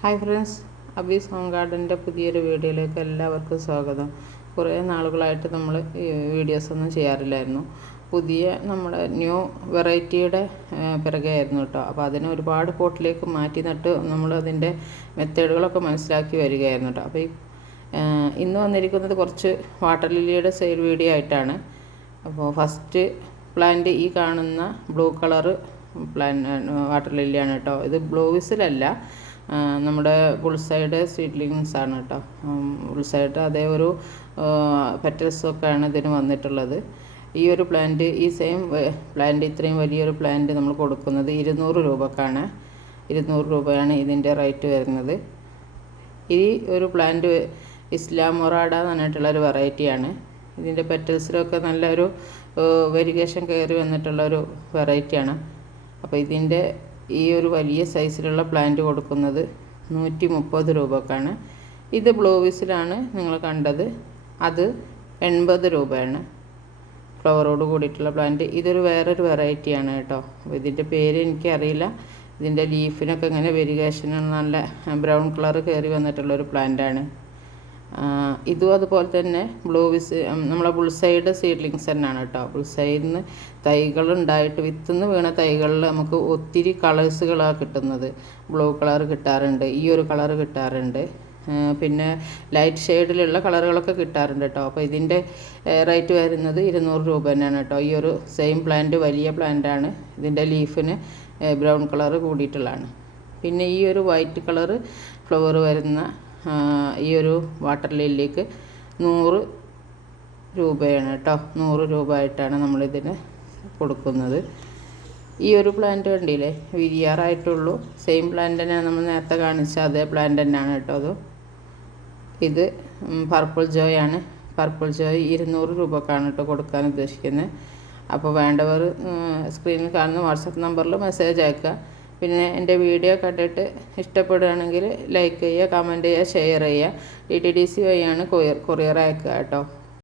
Hi friends, അബീസ് home ഗാർഡൻ്റെ പുതിയൊരു വീഡിയോയിലേക്ക് എല്ലാവർക്കും സ്വാഗതം. കുറേ നാളുകളായിട്ട് നമ്മൾ വീഡിയോസൊന്നും ചെയ്യാറില്ലായിരുന്നു. പുതിയ നമ്മുടെ ന്യൂ വെറൈറ്റിയുടെ പിറകെയായിരുന്നു കേട്ടോ. അപ്പോൾ അതിനെ ഒരുപാട് പോട്ടിലേക്ക് മാറ്റി നട്ട് നമ്മൾ അതിൻ്റെ മെത്തേഡുകളൊക്കെ മനസ്സിലാക്കി വരികയായിരുന്നു കേട്ടോ. അപ്പോൾ ഇന്ന് വന്നിരിക്കുന്നത് കുറച്ച് വാട്ടർ ലില്ലിയുടെ സെയിൽ വീഡിയോ ആയിട്ടാണ്. അപ്പോൾ ഫസ്റ്റ് പ്ലാന്റ് ഈ കാണുന്ന ബ്ലൂ കളറ് വാട്ടർ ലില്ലിയാണ് കേട്ടോ. ഇത് ബ്ലൂ വിസിലല്ല, നമ്മുടെ ബുൾസൈഡ് സീഡ്ലിങ്സ് ആണ് കേട്ടോ. ബുൾസൈഡ് അതേ ഒരു പെറ്റൽസൊക്കെയാണ് ഇതിന് വന്നിട്ടുള്ളത്. ഈ ഒരു പ്ലാന്റ്, ഈ സെയിം പ്ലാന്റ്, ഇത്രയും വലിയൊരു പ്ലാന്റ് നമ്മൾ കൊടുക്കുന്നത് 200 രൂപക്കാണ്. 200 രൂപയാണ് ഇതിൻ്റെ റേറ്റ് വരുന്നത്. ഈ ഒരു പ്ലാന്റ് ഇസ്ലാം മൊറാഡ എന്ന് പറഞ്ഞിട്ടുള്ളൊരു വെറൈറ്റിയാണ്. ഇതിൻ്റെ പെറ്റൽസിലൊക്കെ നല്ലൊരു വെരിഗേഷൻ കയറി വന്നിട്ടുള്ളൊരു വെറൈറ്റിയാണ്. അപ്പോൾ ഇതിൻ്റെ ഈ ഒരു വലിയ സൈസിലുള്ള പ്ലാന്റ് കൊടുക്കുന്നത് 130 രൂപക്കാണ്. ഇത് ബ്ലൂ വിസിലാണ് നിങ്ങൾ കണ്ടത്, അത് 80 രൂപയാണ്. ഫ്ലവറോട് കൂടിയിട്ടുള്ള പ്ലാന്റ്. ഇതൊരു വേറൊരു വെറൈറ്റിയാണ് കേട്ടോ. അപ്പോൾ ഇതിൻ്റെ പേര് എനിക്കറിയില്ല. ഇതിൻ്റെ ലീഫിനൊക്കെ ഇങ്ങനെ വെരിഗേഷൻ നല്ല ബ്രൗൺ കളർ കയറി വന്നിട്ടുള്ളൊരു പ്ലാന്റാണ്. ഇതും അതുപോലെ തന്നെ നമ്മളെ ബുൾസൈഡ് സീഡ്ലിങ്സ് തന്നെയാണ് കേട്ടോ. ബുൾസൈഡിൽ നിന്ന് തൈകളുണ്ടായിട്ട് വിത്തുനിന്ന് വീണ തൈകളിൽ നമുക്ക് ഒത്തിരി കളേഴ്സുകളാണ് കിട്ടുന്നത്. ബ്ലൂ കളർ കിട്ടാറുണ്ട്, ഈ ഒരു കളർ കിട്ടാറുണ്ട്, പിന്നെ ലൈറ്റ് ഷെയ്ഡിലുള്ള കളറുകളൊക്കെ കിട്ടാറുണ്ട് കേട്ടോ. അപ്പോൾ ഇതിൻ്റെ റേറ്റ് വരുന്നത് 200 രൂപ തന്നെയാണ് കേട്ടോ. ഈ ഒരു സെയിം പ്ലാന്റ് വലിയ പ്ലാന്റാണ്. ഇതിൻ്റെ ലീഫിന് ബ്രൗൺ കളർ കൂടിയിട്ടുള്ളതാണ്. പിന്നെ ഈ ഒരു വൈറ്റ് കളർ ഫ്ലവർ വരുന്ന ഈ ഒരു വാട്ടർ ലില്ലിക്ക് 100 രൂപയാണ് കേട്ടോ. 100 രൂപ ആയിട്ടാണ് നമ്മളിതിന് കൊടുക്കുന്നത്. ഈ ഒരു പ്ലാന്റ് കണ്ടില്ലേ, വിരിയാറായിട്ടുള്ളൂ. സെയിം പ്ലാന്റ് തന്നെയാണ് നമ്മൾ നേരത്തെ കാണിച്ച അതേ പ്ലാന്റ് തന്നെയാണ് കേട്ടോ. ഇത് പർപ്പിൾ ജോയ് ആണ്. പർപ്പിൾ ജോയ് 200 രൂപക്കാണ് കേട്ടോ കൊടുക്കാൻ ഉദ്ദേശിക്കുന്നത്. അപ്പോൾ വേണ്ടവർ സ്ക്രീനിൽ കാണുന്ന വാട്സപ്പ് നമ്പറിൽ മെസ്സേജ് അയക്കുക. പിന്നെ എൻ്റെ വീഡിയോ കണ്ടിട്ട് ഇഷ്ടപ്പെടുകയാണെങ്കിൽ ലൈക്ക് ചെയ്യുക, കമൻറ്റ് ചെയ്യുക, ഷെയർ ചെയ്യുക. DTDC വഴിയാണ് കൊറിയർ അയക്കുക കേട്ടോ.